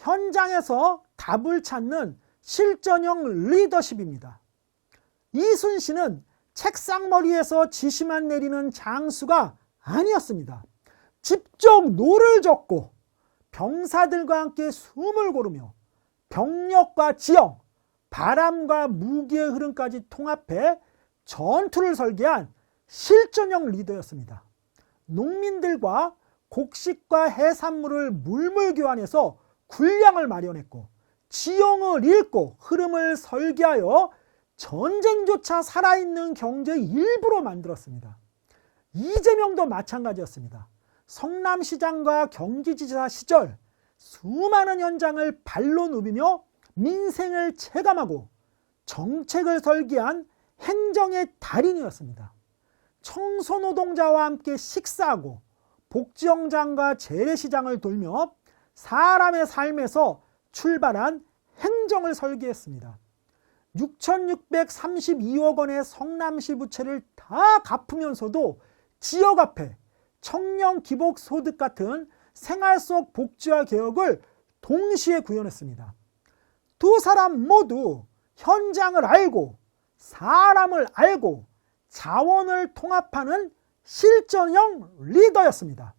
현장에서 답을 찾는 실전형 리더십입니다. 이순신은 책상머리에서 지시만 내리는 장수가 아니었습니다. 직접 노를 젓고 병사들과 함께 숨을 고르며 병력과 지형, 바람과 무기의 흐름까지 통합해 전투를 설계한 실전형 리더였습니다. 농민들과 곡식과 해산물을 물물 교환해서 군량을 마련했고 지형을 읽고 흐름을 설계하여 전쟁조차 살아있는 경제의 일부로 만들었습니다. 이재명도 마찬가지였습니다. 성남시장과 경기지사 시절 수많은 현장을 발로 누비며 민생을 체감하고 정책을 설계한 행정의 달인이었습니다. 청소노동자와 함께 식사하고 복지영장과 재래시장을 돌며 사람의 삶에서 출발한 행정을 설계했습니다. 6,632억 원의 성남시 부채를 다 갚으면서도 지역 앞에 청년 기복 소득 같은 생활 속 복지화 개혁을 동시에 구현했습니다. 두 사람 모두 현장을 알고 사람을 알고 자원을 통합하는 실전형 리더였습니다.